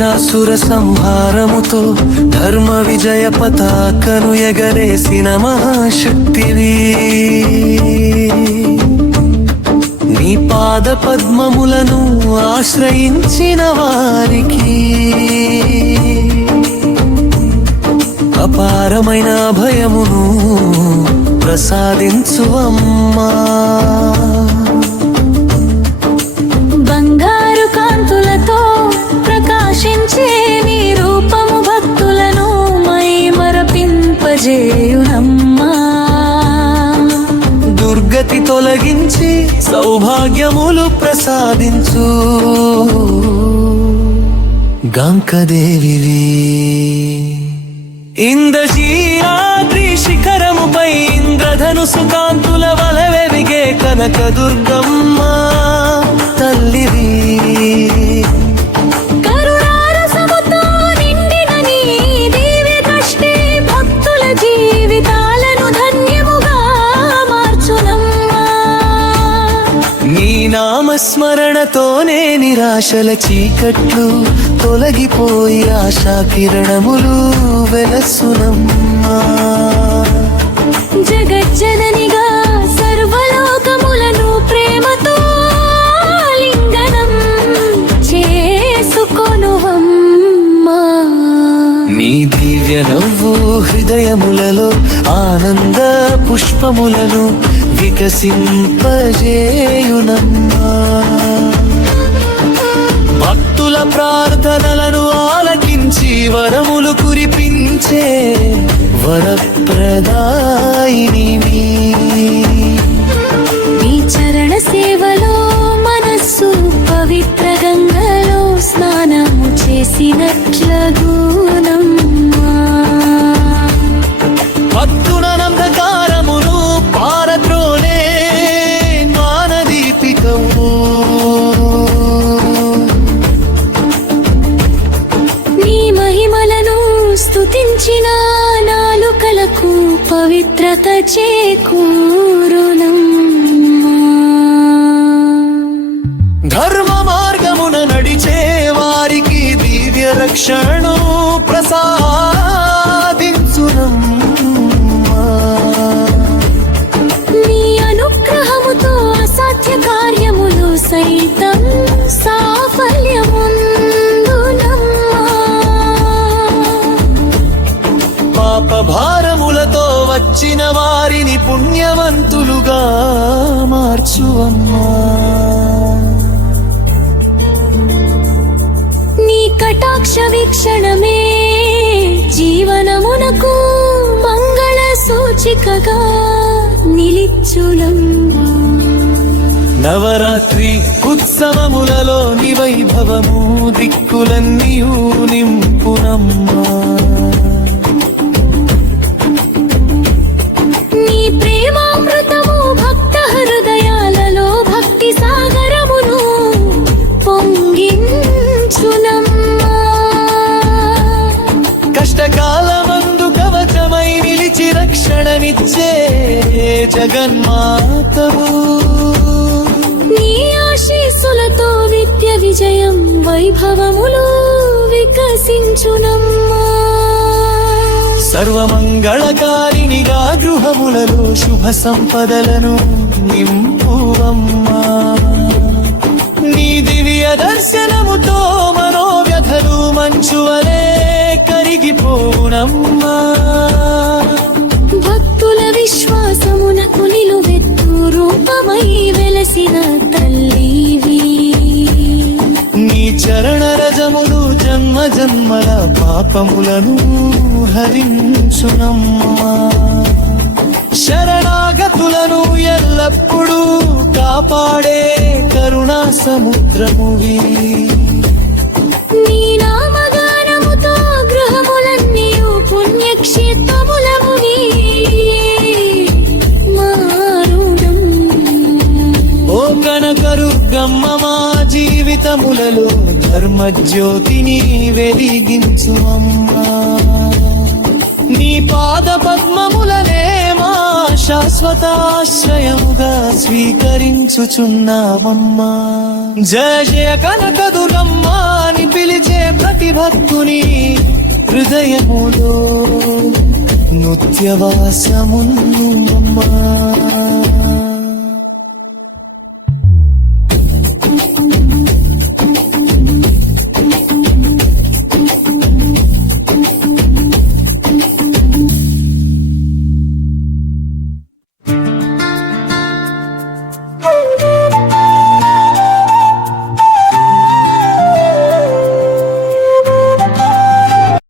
మహిషాసుర సంహారముతో ధర్మ విజయ పతాకను ఎగరేసిన మహాశక్తివి. నీ పాద పద్మములను ఆశ్రయించిన వారికి అపారమైన భయమును ప్రసాదించు అమ్మా. బంగారు కాంతులతో ప్రకాశించే నీ రూపము భక్తులను మైమరపింపజేయునమ్మా. దుర్గతి తొలగించి సౌభాగ్యములు ప్రసాదించు గంకదేవివి. ఇంద్రశీలాద్రి శిఖరముపై ఇంద్రధనుసు కాంతుల వలవెవిగే కనక దుర్గమ్మ తల్లివి. కరుణారసముతో నిండిన నీ దివ్య దృష్టి భక్తుల జీవితాలను ధన్యముగా మార్చునమ్మా. నీ నామస్మరణతోనే నిరాశల చీకట్లు తొలగిపోయి ఆశా కిరణములు వెలసునమ్మా. జగజ్జననిగా సర్వలోకములను ప్రేమతో లింగనం చేసుకొనువమ్మా. నీ దివ్య నవ్వు హృదయములలో ఆనంద పుష్పములను వికసింపజేయునమ్మా. భక్తుల ప్రార్థనలను ఆలకించి వరములు కురిపించే వరప్రదాయినివి. నీ చరణ సేవలో మనస్సు పవిత్ర గంగలో స్నానము చేసినట్లగునమ్మా. భక్తుల నందకారమును పారద్రోలే జ్ఞానదీపికము. నీ మహిమలను స్తుతించిన నాలుకలకు పవిత్రత చేకూరునమ్మా. ధర్మ మార్గమున నడిచే వారికి దివ్య రక్షణను ప్రసాదించునమ్మా. నీ అనుగ్రహముతో అసాధ్య కార్యములు సైతం సాఫల్యముందునమ్మా. పాప భారములతో వచ్చిన వారిని పుణ్యవంతులుగా మార్చువమ్మా. నీ కటాక్ష వీక్షణమే జీవనమునకు మంగళ సూచికగా నిలిచునమ్మా. నవరాత్రి ఉత్సవములలో నీ వైభవము దిక్కులన్నీయు నింపునమ్మా. నీ ప్రేమామృతము భక్త హృదయాలలో భక్తి సాగరమును పొంగించునమ్మా. కష్టకాలమందు కవచమై నిలిచి రక్షణనిచ్చే జగన్మాతవు. నీ ఆశీస్సులతో నిత్య విజయం వైభవములు వికసించునమ్మా. సర్వమంగళకారినిగా గృహములలో శుభ సంపదలను నింపువమ్మా. నీ దివ్య దర్శనముతో మనోవ్యధలు మంచువలే కరిగిపోవునమ్మా. భక్తుల విశ్వాసమునకు నిలువెత్తు రూపమై వెలసిన తల్లివి. నీ చరణ రజములు జన్మ జన్మల పాపములను హరించునమ్మా. శరణాగతులను ఎల్లప్పుడూ కాపాడే కరుణా సముద్రమువి. నీ నామగానముతో గృహములన్నీయు పుణ్యక్షేత్రములమువి మారునమ్మా. ఓ కనకరుగమ్మ మా జీవితములలో ధర్మజ్యోతిని వెలిగించుమమ్మా. నీ పాద పద్మములనే మా శాశ్వతాశ్రయముగా స్వీకరించుచున్నామమ్మా. జయ జయ కనకదుర్గమ్మ అని పిలిచే ప్రతి భక్తుని హృదయములో నృత్యవాసమును అమ్మా.